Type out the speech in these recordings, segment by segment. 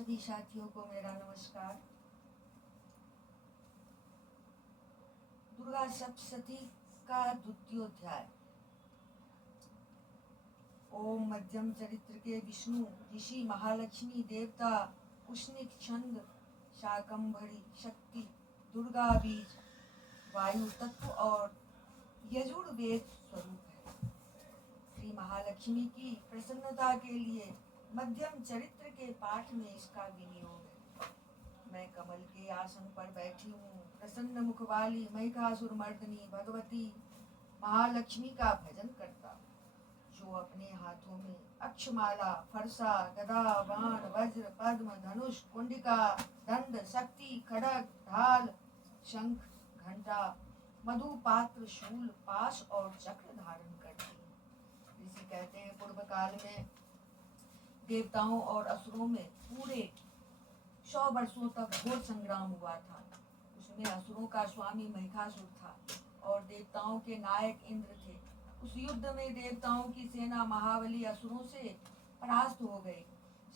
सभी साथियों को मेरा नमस्कार। दुर्गा सप्तशती का द्वितीय अध्याय। ओम मध्यम चरित्र के विष्णु ऋषि महालक्ष्मी देवता उष्णिक छंद शाकंभरी शक्ति दुर्गा बीज वायु तत्व और यजुर्वेद स्वरूप है। श्री महालक्ष्मी की प्रसन्नता के लिए मध्यम चरित्र के पाठ में इसका विनियोग है। मैं कमल के आसन पर बैठी हूँ, प्रसन्न मुख वाली महिषासुर मर्दनी भगवती महालक्ष्मी का भजन करता हूँ, जो अपने हाथों में अक्षमाला, फरसा, गदा, बाण, वज्र, पद्म, धनुष, कुंडिका, दंड, शक्ति, खड़ग, ढाल, शंख, घंटा, मधु पात्र, शूल, पाश और चक्र धारण करती है। ऋषि कहते हैं, पूर्व काल में देवताओं और असुरों में पूरे 100 वर्षों तक घोर संग्राम हुआ था। उसमें असुरों का स्वामी महिषासुर था और देवताओं के नायक इंद्र थे। उस युद्ध में देवताओं की सेना महाबली असुरों से परास्त हो गई।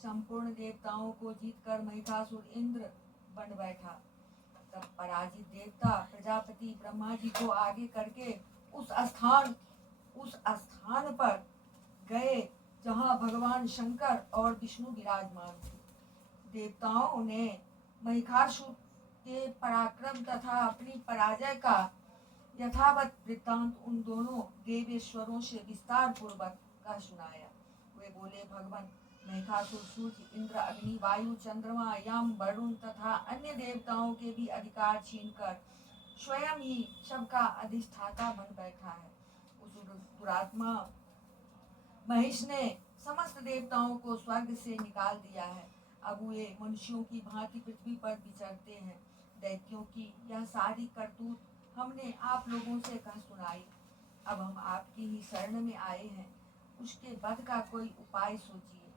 संपूर्ण देवताओं को जीतकर महिषासुर इंद्र बन बैठा। तब पराजित देवता प्रजापति ब्रह्मा जी को आगे करके उस स्थान पर गए जहाँ भगवान शंकर और विष्णु विराजमान थे। देवताओं ने महिषासुर के पराक्रम तथा अपनी पराजय का यथावत वृत्तांत उन दोनों देवेश्वरों से विस्तार पूर्वक का सुनाया। वे बोले, भगवान महिषासुर सूर्य, इंद्र, अग्नि, वायु, चंद्रमा, यम, वरुण तथा अन्य देवताओं के भी अधिकार छीनकर स्वयं ही सबका अधिष्ठाता बन बैठा है। उस दुरात्मा महिष ने समस्त देवताओं को स्वर्ग से निकाल दिया है। अब वे मनुष्यों की भांति पृथ्वी पर विचरते हैं। दैत्यों की यह सारी करतूत हमने आप लोगों से कह सुनाई। अब हम आपकी ही शरण में आए हैं, उसके वध का कोई उपाय सोचिए।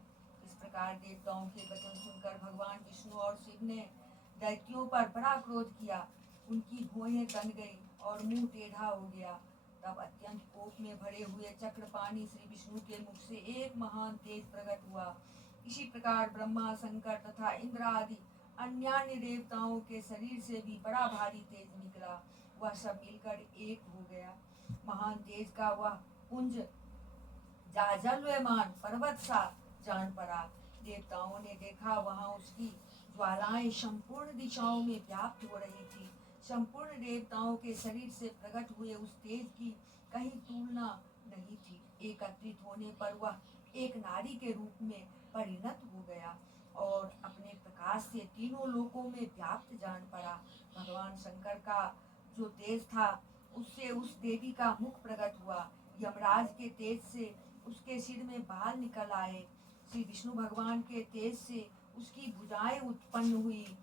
इस प्रकार देवताओं के वचन सुनकर भगवान विष्णु और शिव ने दैत्यों पर बड़ा क्रोध किया। उनकी भौहें तन गई और मुंह टेढ़ा हो गया। तब अत्यंत कोप में भरे हुए चक्रपाणी श्री विष्णु के मुख से एक महान तेज प्रकट हुआ। इसी प्रकार ब्रह्मा, शंकर तथा इंद्र आदि अन्य देवताओं के शरीर से भी बड़ा भारी तेज निकला। वह सब मिलकर एक हो गया। महान तेज का वह पुंज जाजल्यमान पर्वत सा जान पड़ा। देवताओं ने देखा, वहां उसकी ज्वालाएं संपूर्ण दिशाओं में व्याप्त हो रही थी। संपूर्ण देवताओं के शरीर से प्रकट हुए उस तेज की कहीं तुलना नहीं थी। एकत्रित होने पर वह एक नारी के रूप में परिणत हो गया और अपने प्रकाश से तीनों लोकों में व्याप्त जान पड़ा। भगवान शंकर का जो तेज था, उससे उस देवी का मुख प्रकट हुआ। यमराज के तेज से उसके सिर में बाल निकल आए। श्री विष्णु भगवान के तेज से उसकी भुजाएं उत्पन्न हुई।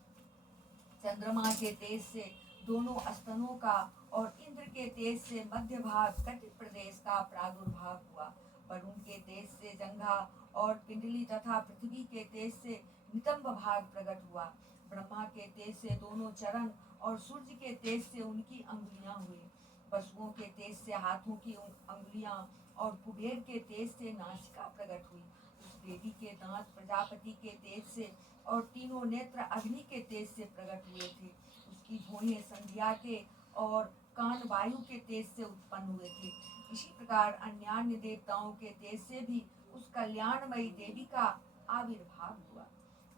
चंद्रमा के तेज से दोनों स्तनों का और इंद्र के तेज से मध्य भाग कटित प्रदेश का प्रादुर्भाव हुआ। वरुण के तेज से जंघा और पिंडली तथा पृथ्वी के तेज से नितंब भाग प्रकट हुआ। ब्रह्मा के तेज से दोनों चरण और सूर्य के तेज से उनकी अंगुलियां हुई। पशुओं के तेज से हाथों की अंगुलियां और कुबेर के तेज से नासिका प्रकट हुई। उस देवी के दांत प्रजापति के तेज से और तीनों नेत्र अग्नि के तेज से प्रकट हुए थे। उसकी भौहें संध्या के और कान वायु के तेज से उत्पन्न हुए थे। इसी प्रकार अन्य देवताओं के तेज से भी उस कल्याणमयी देवी का आविर्भाव हुआ।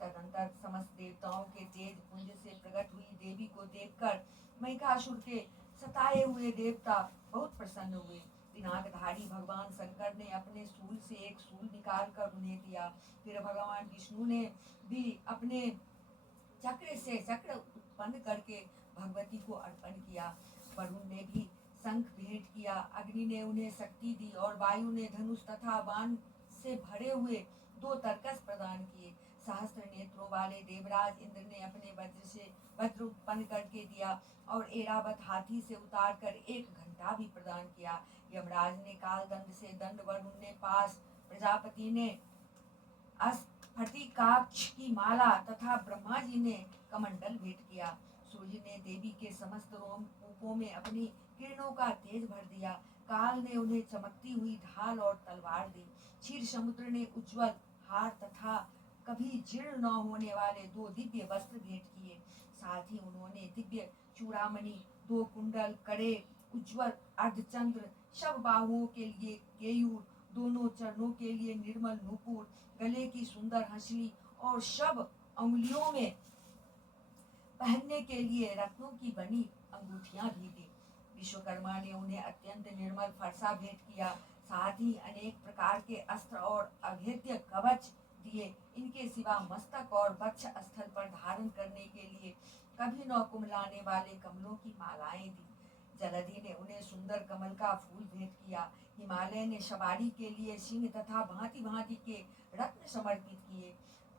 तदंतर समस्त देवताओं के तेज पुंज से प्रकट हुई देवी को देखकर महिषासुर के सताए हुए देवता बहुत प्रसन्न हुए। पिनाकधारी भगवान शंकर ने अपने शूल से एक शूल निकाल कर उन्हें दिया। फिर भगवान विष्णु ने भी अपने चक्र से चक्र उत्पन्न करके भगवती को अर्पण किया। वरुण ने भी शंख भेंट किया। अग्नि ने उन्हें शक्ति दी और वायु ने धनुष तथा बाण से भरे हुए 2 तरकस प्रदान किए। सहस्त्र नेत्रों वाले देवराज इंद्र ने अपने वज्र से वज्र उत्पन्न करके दिया और एरावत हाथी से उतार कर एक घंटा भी प्रदान किया। यमराज ने काल दंड से दंड, वरुण ने पास, प्रजापति ने स्फटिकाक्ष की माला तथा ब्रह्मा जी ने कमंडल भेंट किया। सूर्य ने देवी के समस्त रूपों में अपनी किरणों का तेज भर दिया। काल ने उन्हें चमकती हुई ढाल और तलवार दी। क्षीर समुद्र ने उज्ज्वल हार तथा कभी जीर्ण न होने वाले 2 दिव्य वस्त्र भेंट किए। साथ ही उन्होंने दिव्य चूड़ामणि, 2 कुंडल, कड़े, उज्ज्वल अर्धचंद्र, शव बाहुओं के लिए केयूर, दोनों चरणों के लिए निर्मल नूपुर, गले की सुंदर हंसली और शव अंगुलियों में पहनने के लिए रत्नों की बनी अंगूठियां भी दी। विश्वकर्मा ने उन्हें अत्यंत निर्मल फरसा भेंट किया। साथ ही अनेक प्रकार के अस्त्र और अभेद्य कवच दिए। इनके सिवा मस्तक और वक्ष स्थल पर धारण करने के लिए कभी न कुमलाने वाले कमलों की मालाएं दी। जलधि ने उन्हें सुंदर कमल का फूल भेंट किया। हिमालय ने सवारी के लिए सिंह तथा भांति भांति के रत्न समर्पित किए।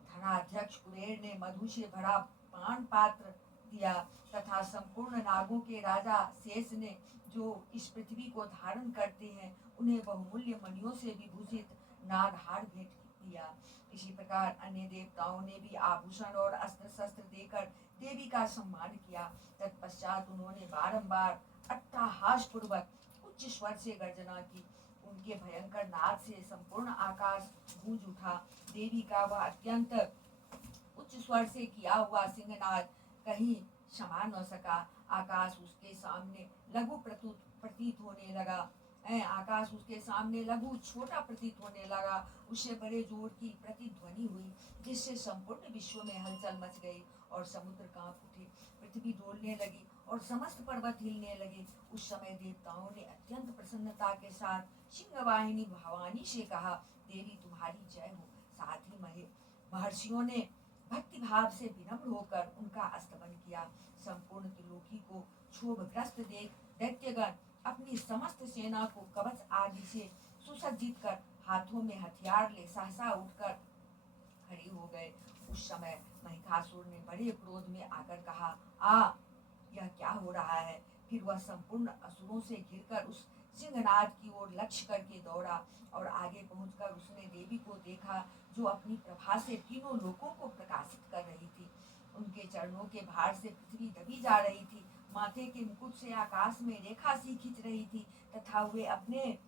धनाध्यक्ष कुबेर ने मधु से भरा पान पात्र दिया तथा संपूर्ण नागों के राजा शेष ने, जो इस पृथ्वी को धारण करते हैं, उन्हें बहुमूल्य मणियों से विभूषित नागहार भेंट किया। इसी प्रकार अन्य देवताओं ने भी आभूषण और अस्त्र शस्त्र देकर देवी का सम्मान किया। तत्पश्चात उन्होंने बारंबार अट्टहास पूर्वक उच्च स्वर से गर्जना की। उनके भयंकर नाद से संपूर्ण आकाश गूंज उठा। देवी का वह अत्यंत उच्च स्वर से किया हुआ सिंहनाद कहीं क्षमा न सका। आकाश उसके सामने लघु प्रतीत होने लगा। आकाश उसके सामने लघु छोटा प्रतीत होने लगा। उससे बड़े जोर की प्रतिध्वनि हुई, जिससे संपूर्ण विश्व में हलचल मच गई और समुद्र कांप उठे, पृथ्वी डोलने लगी और समस्त पर्वत हिलने लगे। उस समय देवताओं ने अत्यंत प्रसन्नता के साथ सिंहवाहिनी भवानी से कहा, देवी तुम्हारी जय हो। साथ ही महर्षियों ने भक्ति भाव से विनम्र होकर उनका स्तवन किया। संपूर्ण त्रिलोकी को क्षोभग्रस्त देख दैत्यगण अपनी समस्त सेना को कवच आदि से सुसज्जित कर हाथों में हथियार ले सहसा उठकर खड़े हो गए। उस समय महिषासुर ने बड़े क्रोध में आकर कहा, यह क्या हो रहा है। फिर वह संपूर्ण असुरों से घिरकर उस सिंहनाद की ओर लक्ष्य करके दौड़ा और आगे पहुंचकर उसने देवी को देखा, जो अपनी प्रभा से तीनों लोकों को प्रकाशित कर रही थी। उनके चरणों के भार से पृथ्वी दबी जा रही थी। माथे के मुकुट से आकाश में रेखा सी खिंच रही थी तथा वे अपने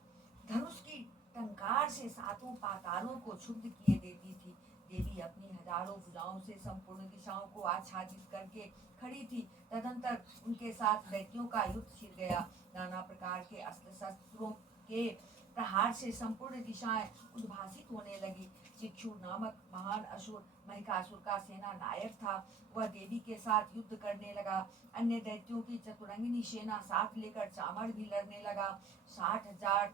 धनुष की टंकार से सातों पातालों को क्षुब्ध किए देती थी। देवी अपनी हजारों भुजाओं से संपूर्ण दिशाओं को आच्छादित करके खड़ी थी। तदंतर उनके साथ दैत्यों का युद्ध छिड़ गया। नाना प्रकार के अस्त्र शस्त्रों के प्रहार से संपूर्ण दिशाएं उद्भासित होने लगी। चिक्षु नामक महान असुर महिषासुर का सेना नायक था। वह देवी के साथ युद्ध करने लगा। अन्य दैत्यों की चतुरंगिनी सेना साथ लेकर चामड़ भी लड़ने लगा। 60,000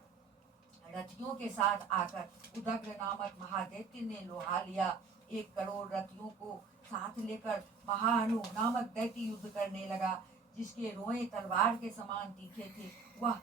रथियों के साथ आकर उदग्र नामक महादैत्य ने लोहा लिया। 1 करोड़ रथियों को साथ लेकर महाअनु नामक दैत्य युद्ध करने लगा, जिसके रोए तलवार के समान तीखे थे। वह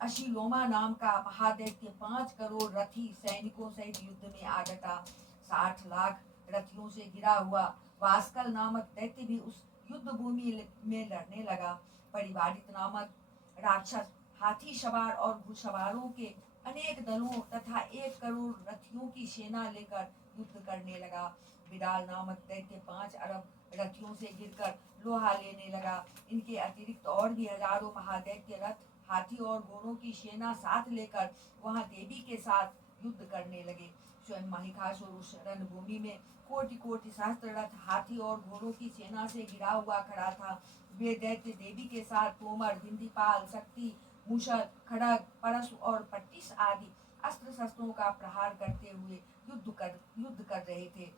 अशिलोमा नाम का महादैत्य 5 करोड़ रथी सैनिकों सहित युद्ध में आ डटा। 60 लाख रथियों से घिरा हुआ वास्कल नामक दैत्य भी उस युद्ध भूमि में लड़ने लगा। परिवारित नामक राक्षस हाथी सवार और घुड़सवारों के अनेक दलों तथा 1 करोड़ रथियों की सेना लेकर युद्ध करने लगा। विडाल नामक दैत्य 5 अरब रथियों से घिरकर लोहा लेने लगा। इनके अतिरिक्त और भी हजारों महादैत्य रथ, हाथी और घोड़ों की सेना साथ लेकर वहां देवी के साथ युद्ध करने लगे। स्वयं महिषासुर उस रणभूमि में कोटि कोटि सहस्त्र रथ, हाथी और घोड़ों की सेना से घिरा हुआ खड़ा था। वे दैत्य देवी के साथ तोमर, बिंदीपाल, शक्ति, मूषल, खड़ग, परशु और पट्टिस आदि अस्त्र शस्त्रों का प्रहार करते हुए युद्ध कर रहे थे।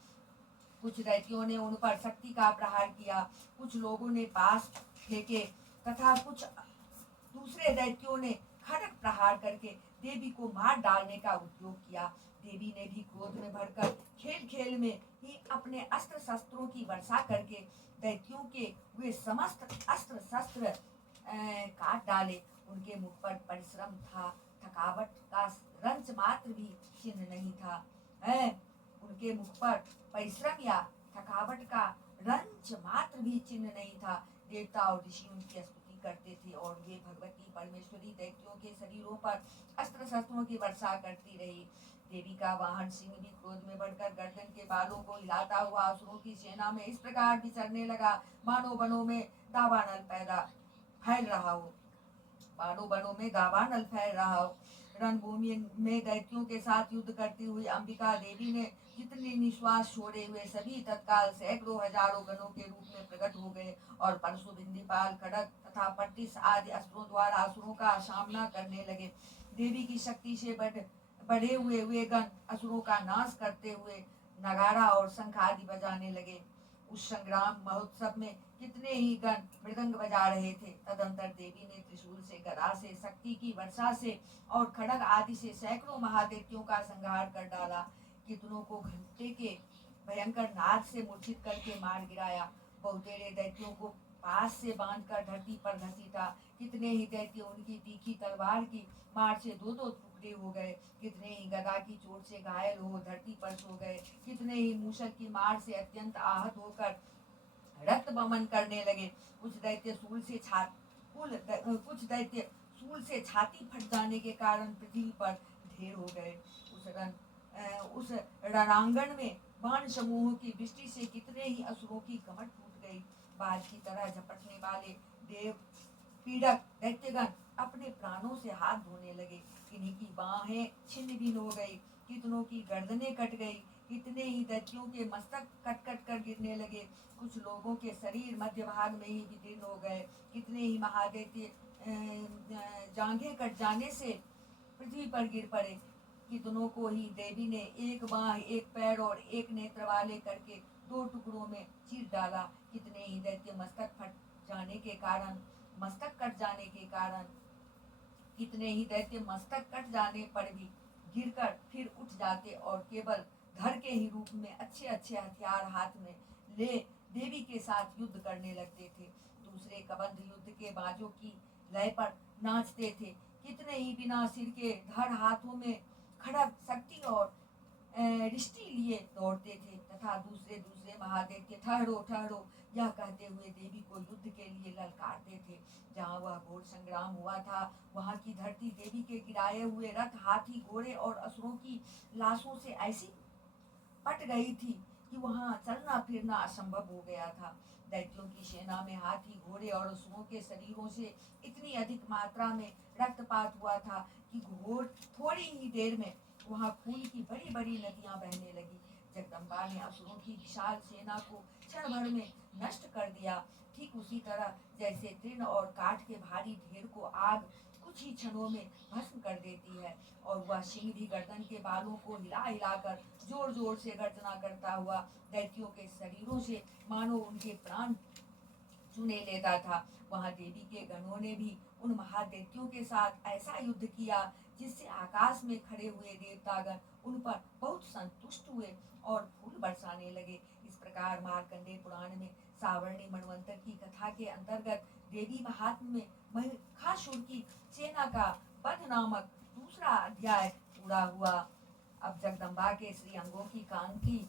कुछ दैत्यों ने उन पर शक्ति का प्रहार किया, कुछ लोगों ने पास फेंके तथा कुछ दूसरे दैत्यों ने खड़ग प्रहार करके देवी को मार डालने का उद्योग किया। देवी ने भी क्रोध में भरकर खेल खेल में ही अपने अस्त्र शस्त्रों की वर्षा करके दैत्यों के वे समस्त अस्त्र शस्त्र काट डाले। उनके मुख पर परिश्रम था, थकावट का रंच मात्र भी चिन्ह नहीं था। उनके मुख पर परिश्रम या थकावट का रंच मात्र भी चिन्ह नहीं था। देवता और ऋषि उनकी स्तुति करते थे और वे भगवती परमेश्वरी दैत्यों के शरीरों पर अस्त्र शस्त्रों की वर्षा करती रही। देवी का वाहन सिंह भी क्रोध में बढ़कर गर्दन के बालों को हिलाता हुआ असुरों की सेना में इस प्रकार विचरने लगा, मानो बनों में दावानल फैल रहा हो। रणभूमि में दैत्यों के साथ युद्ध करती हुई अंबिका देवी ने जितने निश्वास छोड़े हुए सभी तत्काल सैकड़ों हजारों गणों के रूप में प्रकट हो गए और परशु बिंदीपाल खड़ग तथा पट्टिस आदि अस्त्रों द्वारा असुरों का सामना करने लगे। देवी की शक्ति से बढ़े हुए वे गण असुरों का नाश करते हुए नगारा और शंख आदि बजाने लगे। उस संग्राम महोत्सव में कितने ही गण मृदंग बजा रहे थे। तदंतर देवी ने त्रिशूल से, गदा से, शक्ति की वर्षा से और खड़ग आदि से सैकड़ों महादैत्यों का संहार कर डाला। कितनों को घंटे के भयंकर नाद से मूर्छित करके मार गिराया। बहुतेरे दैत्यों को पास से बांधकर धरती पर घसीटा। कितने ही दैत्य उनकी तीखी तलवार की मार से दो दो टुकड़े हो गए। कितने ही गदा की चोट से घायल हो धरती पर सो गए। कितने ही मूषल की मार से अत्यंत आहत होकर रक्त बमन करने लगे। कुछ दैत्य सूल से छाती फट जाने के कारण पृथ्वी पर ढेर हो गए। उस रणांगण में बाण समूहों की दृष्टि से कितने ही असुरों की कमर टूट गई। बाज की तरह झपटने वाले देव पीड़क दैत्यगण अपने प्राणों से हाथ धोने लगे। किन्हीं की बाहें छिन्न भिन्न हो गई, कितनों की गर्दनें कट गई। कितने ही दैत्यों के मस्तक कट कट कर गिरने लगे। कुछ लोगों के शरीर मध्य भाग में ही विदीर्ण हो गए। कितने ही महादैत्य जांघें कट जाने से पृथ्वी पर गिर पड़े। कितनों को ही देवी ने एक बाह, एक पैर और एक नेत्र वाले करके दो टुकड़ों में चीर डाला। कितने ही दैत्य मस्तक कट जाने पर भी गिरकर फिर उठ जाते और केवल धर के ही रूप में अच्छे अच्छे हथियार हाथ में ले देवी के साथ युद्ध करने लगते थे। दूसरे कबंध युद्ध के बाजों की लय पर नाचते थे। कितने ही बिना सिर के धड़ हाथों में खड़ग, शक्ति और रिष्टि लिए दौड़ते थे तथा दूसरे दूसरे महादैत्य ठहरो ठहरो यह कहते हुए देवी को युद्ध के लिए ललकारते थे। जहाँ वह घोर संग्राम हुआ था वहाँ की धरती देवी के गिराए हुए रथ, हाथी, घोड़े और असुरों की लाशों से ऐसी पट गई थी कि वहाँ चलना फिरना असंभव हो गया था। दैत्यों की सेना में हाथी, घोड़े और असुरों के शरीरों से इतनी अधिक मात्रा में रक्तपात हुआ था कि थोड़ी ही देर में वहाँ खून की बड़ी बड़ी नदियाँ बहने लगी। जगदम्बा ने असुरों की विशाल सेना को क्षण भर में नष्ट कर दिया। ठीक उसी तरह जैसे तृण और काठ के भारी ढेर को आग कुछ ही क्षणों में भस्म कर देती है, और वह सिंह भी गर्दन के बालों को हिला हिलाकर जोर जोर से गर्जना करता हुआ दैत्यों के शरीरों से मानो उनके प्राण चुने लेता था। वहाँ देवी के गणों ने भी उन महादैत्यों के साथ ऐसा युद्ध किया जिससे आकाश में खड़े हुए देवतागण उन पर बहुत संतुष्ट हुए और फूल बरसाने लगे। इस प्रकार मार्कंडेय पुराण में सावर्णी मनवंतर की कथा के अंतर्गत देवी महात्म्य में महिषासुर की सेना का वध नामक दूसरा अध्याय पूरा हुआ। अब जगदम्बा के श्री अंगों की कांति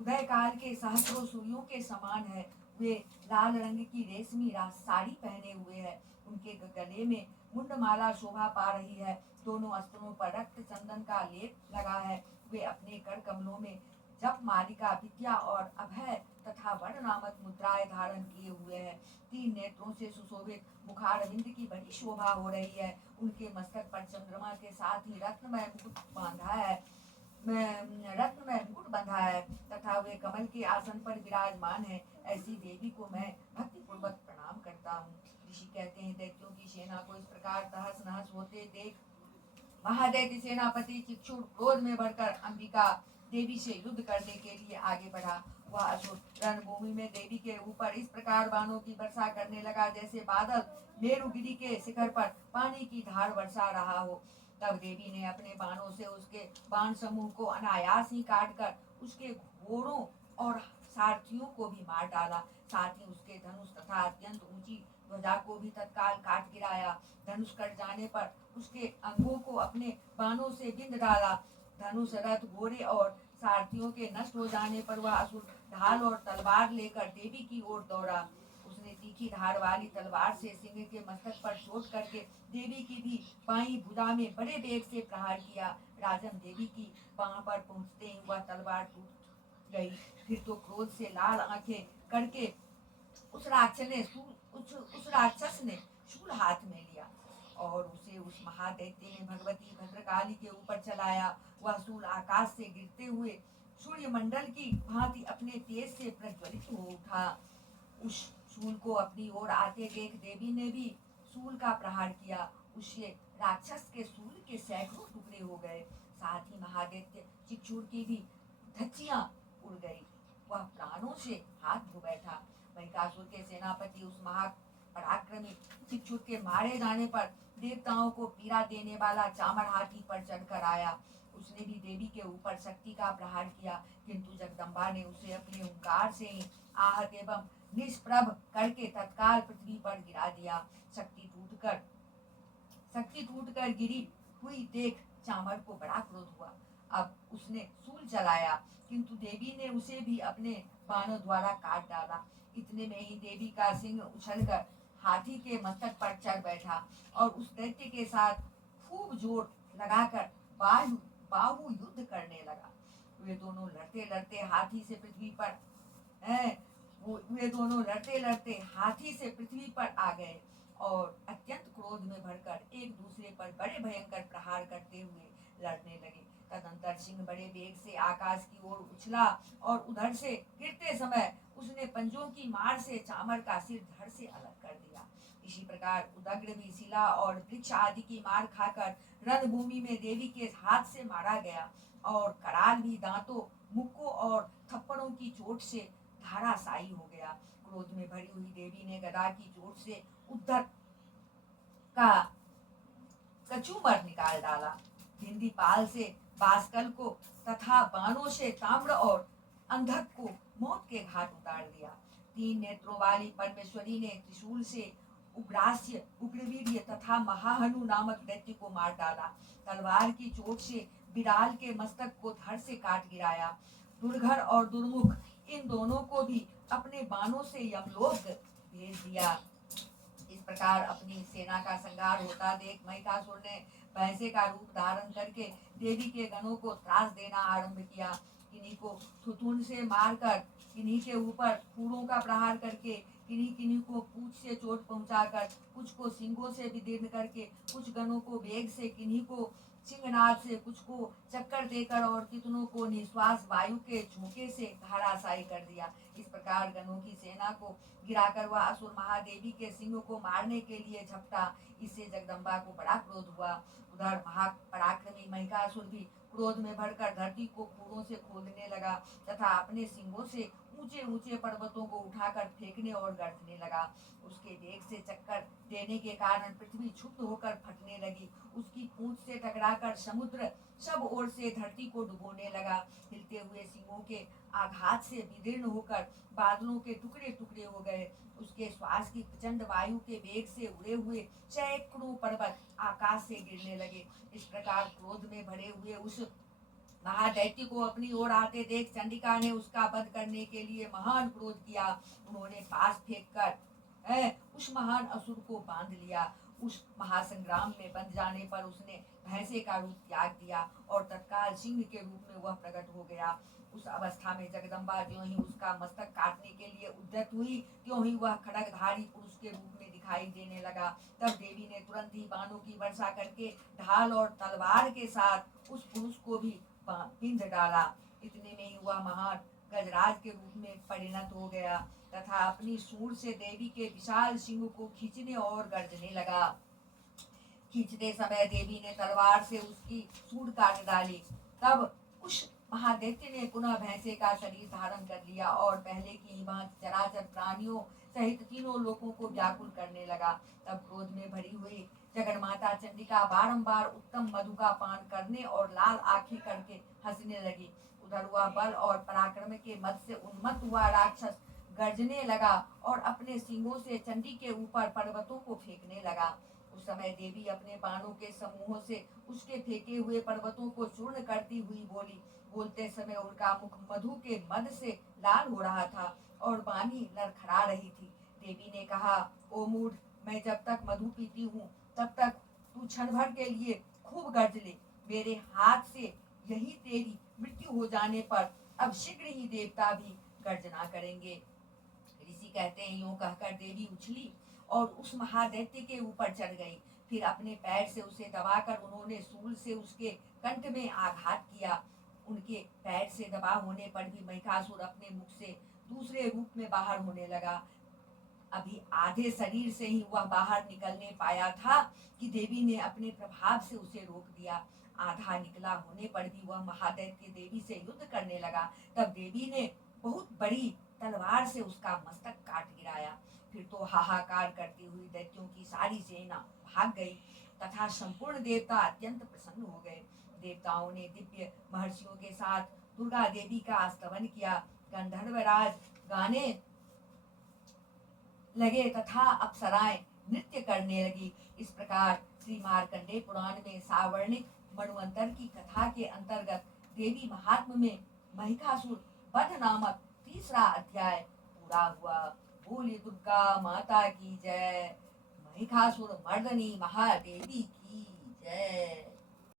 उदय काल के सहस्रों सूर्यों के समान है। वे लाल रंग की रेशमी साड़ी पहने हुए है। उनके गले में मुंडमाला शोभा पा रही है। दोनों अस्त्रों पर रक्त चंदन का लेप लगा है। वे अपने कर कमलों में जप मालिका, विद्या और अभय तथा वर्ण नामक मुद्राएं धारण किए हुए हैं। 3 नेत्रों से सुशोभित मुखारविंद की बड़ी शोभा हो रही है। उनके मस्तक पर चंद्रमा के साथ ही रत्नमय मुकुट बंधा है तथा वे कमल के आसन पर विराजमान है। ऐसी देवी को मैं भक्ति पूर्वक प्रणाम करता हूँ। ऋषि कहते हैं, दैत्यों की सेना को इस प्रकार तहस नहस होते देख महादैत्य सेनापति चिक्षुर क्रोध में बढ़कर अंबिका देवी से युद्ध करने के लिए आगे बढ़ा। वह असुर रणभूमि में देवी के ऊपर इस प्रकार बाणों की वर्षा करने लगा जैसे बादल मेरुगिरी के शिखर पर पानी की धार बरसा रहा हो। तब देवी ने अपने बाणों से उसके बाण समूह को अनायास ही काटकर उसके घोड़ों और सारथियों को भी मार डाला। साथ ही उसके धनुष तथा अत्यंत ऊंची ध्वजा को भी तत्काल काट गिराया। धनुष कट जाने पर उसके अंगों को अपने बाणों से बिंद डाला। धनुष, रथ, घोड़े और सारथियों के नष्ट हो जाने पर वह असुर ढाल और तलवार लेकर देवी की ओर दौड़ा। उसने तीखी धार वाली तलवार से सिंह के मस्तक पर चोट करके देवी की भी बाईं भुजा में बड़े वेग से प्रहार किया। राजन, देवी की बाह पर पहुंचते ही वह तलवार टूट गई। फिर तो क्रोध से लाल आंखें करके उस राक्षस ने शूल हाथ में लिया और उसे उस महादैत्य ने भगवती भद्रकाली के ऊपर चलाया। वह शूल आकाश से गिरते हुए सूर्यमंडल की भांति अपने तेज से प्रज्वलित हो उठा। उस शूल को अपनी ओर आते देख देवी ने भी शूल का प्रहार किया। उससे राक्षस के शूल के सैकड़ों टुकड़े हो गए। साथ ही महादैत्य चिक्षुर की भी धज्जियां उड़ गई। वह प्राणों से हाथ धो बैठा। महिषासुर के सेनापति उस महापराक्रमी चिक्षुर के मारे जाने पर देवताओं को पीड़ा देने वाला चामर हाथी पर चढ़कर आया। उसने भी देवी के ऊपर शक्ति का प्रहार किया, किंतु जगदम्बा ने उसे अपने हुंकार से ही आहत एवं निष्प्रभ करके तत्काल पृथ्वी पर गिरा दिया। शक्ति टूटकर गिरी हुई देख चामर को बड़ा क्रोध हुआ। अब उसने शूल चलाया, किंतु देवी ने उसे भी अपने बाणों द्वारा काट डाला। इतने में ही देवी का सिंह उछलकर हाथी के मस्तक पर चढ़ बैठा और उस दैत्य के साथ खूब जोर लगाकर बाहु युद्ध करने लगा। वे दोनों लड़ते लड़ते हाथी से पृथ्वी पर आ गए और अत्यंत क्रोध में भरकर एक दूसरे पर बड़े भयंकर प्रहार करते हुए लड़ने लगे। तदंतर सिंह बड़े वेग से आकाश की ओर उछला और उधर से गिरते समय उसने पंजों की मार से चामर का सिर धड़ से अलग कर दिया। इसी प्रकार उदग्र भी शिला और वृक्ष आदि की मार खाकर रणभूमि में देवी के हाथ से मारा गया और कराल भी दांतों, मुक्कों और थप्पड़ों की चोट से धाराशायी हो गया। क्रोध में भरी हुई देवी ने गदा की चोट से उद्धर का कचूमर निकाल डाला। भिंदीपाल से बासकल को तथा बाणों से ताम्र और अंधक को मौत के घाट उतार दिया। 3 नेत्रों वाली परमेश्वरी ने त्रिशूल से उग्रास्य, उग्रवीर्य तथा महाहनु नामक दैत्य को मार डाला। तलवार की चोट से बिराल के मस्तक को धड़ से काट गिराया। दुर्घर और दुर्मुख इन दोनों को भी अपने बाणों से यमलोक भेज दिया। इस प्रकार अपनी सेना का संहार होता देख महिषासुर ने भैंसे का रूप धारण करके देवी के गणों को त्रास देना आरंभ किया। किन्हीं को थुथुन से मारकर, किन्हीं के ऊपर फूलों का प्रहार करके, किन्हीं को पूंछ से चोट पहुंचाकर, कुछ को सिंगों से विदीर्ण करके, कुछ गणों को वेग से, किन्हीं को सिंहनाद से, कुछ को चक्कर देकर और कितनों को निश्वास वायु के झोंके से धराशायी कर दिया। इस प्रकार गणों की सेना को गिराकर वह असुर महादेवी के सिंह को मारने के लिए झपटा। इससे जगदम्बा को बड़ा क्रोध हुआ। उधर महापराक्रमी महिषासुर भी क्रोध में भरकर धरती को खूरों से खोदने लगा तथा अपने सिंगों से ऊंचे ऊंचे पर्वतों को उठाकर फेंकने और गर्जने लगा। उसके वेग से चक्कर देने के कारण पृथ्वी क्षुब्ध होकर फटने लगी। उसकी पूंछ से टकराकर समुद्र सब ओर से धरती को डुबोने लगा। हिलते हुए सिंगों के आघात से विदीर्ण होकर बादलों के टुकड़े टुकड़े हो गए। उसके श्वास की प्रचंड वायु के वेग से उड़े हुए सैकड़ों पर्वत आकाश से गिरने लगे। इस प्रकार क्रोध में भरे हुए उस महादैत्य को अपनी ओर आते देख चंडिका ने उसका वध करने के लिए महान क्रोध किया। उन्होंने पास फेंककर उस महान असुर को बांध लिया। उस महासंग्राम में बंध जाने पर उसने भैंसे का रूप त्याग दिया और तत्काल सिंह के रूप में वह प्रकट हो गया। उस अवस्था में जगदम्बा ज्यों ही उसका मस्तक काटने के लिए उद्यत हुई, त्यों ही वह खड्गधारी पुरुष के रूप में दिखाई देने लगा। तब देवी ने तुरंत ही बाणों की वर्षा करके ढाल और तलवार के साथ उस पुरुष को भी बिंध डाला। इतने में ही वह महान गजराज के रूप में परिणत हो गया तथा अपनी सूंड से देवी के विशाल सिंह को खींचने और गर्जने लगा। खींचते समय देवी ने तलवार से उसकी सूंड काट डाली। तब उस महादैत्य ने पुनः भैंसे का शरीर धारण कर लिया और पहले की ही भांति चराचर प्राणियों सहित तीनों लोगों को व्याकुल करने लगा। तब क्रोध में भरी हुई जगन्माता चंडिका बारंबार उत्तम मधु का पान करने और लाल आंखें करके हंसने लगी। उधर वह बल और पराक्रम के मद से उन्मत्त हुआ राक्षस गर्जने लगा और अपने सींगों से चंडी के ऊपर पर्वतों को फेंकने लगा। उस समय देवी अपने बाणों के समूहों से उसके फेंके हुए पर्वतों को चूर्ण करती हुई बोली। बोलते समय उनका मुख मधु के मद से लाल हो रहा था और वाणी लड़खड़ा रही थी। देवी ने कहा, ओ मूढ़, मैं जब तक मधु पीती हूँ तब तक तू क्षण भर के लिए खूब गर्ज ले। मेरे हाथ से यही तेरी मृत्यु हो जाने पर अब शीघ्र ही देवता भी गर्जना करेंगे। ऋषि कहते हैं, यूं कहकर देवी उछली और उस महादैत्य के ऊपर चढ़ गई। फिर अपने पैर से उसे दबाकर उन्होंने सूल से उसके कंठ में आघात किया। उनके पैर से दबा होने पर भी महिषासुर अपने मुख से दूसरे रूप में बाहर होने लगा। अभी आधे शरीर से ही वह बाहर निकलने पाया था कि देवी ने अपने प्रभाव से उसे रोक दिया। आधा निकला होने पर भी वह महादैत्य देवी से युद्ध करने लगा। तब देवी ने बहुत बड़ी तलवार से उसका मस्तक काट गिराया। फिर तो हाहाकार करती हुई दैत्यों की सारी सेना भाग गई तथा संपूर्ण देवता अत्यंत प्रसन्न हो गए। देवताओं ने दिव्य महर्षियों के साथ दुर्गा देवी का स्तवन किया। गंधर्वराज गाने लगे तथा अप्सराएं नृत्य करने लगी। इस प्रकार श्री मार्कंडेय पुराण में सावर्णिक मन्वंतर की कथा के अंतर्गत देवी महात्म में महिषासुर वध नामक तीसरा अध्याय पूरा हुआ। बोली दुर्गा माता की जय। महिषासुर मर्दनी महादेवी की जय।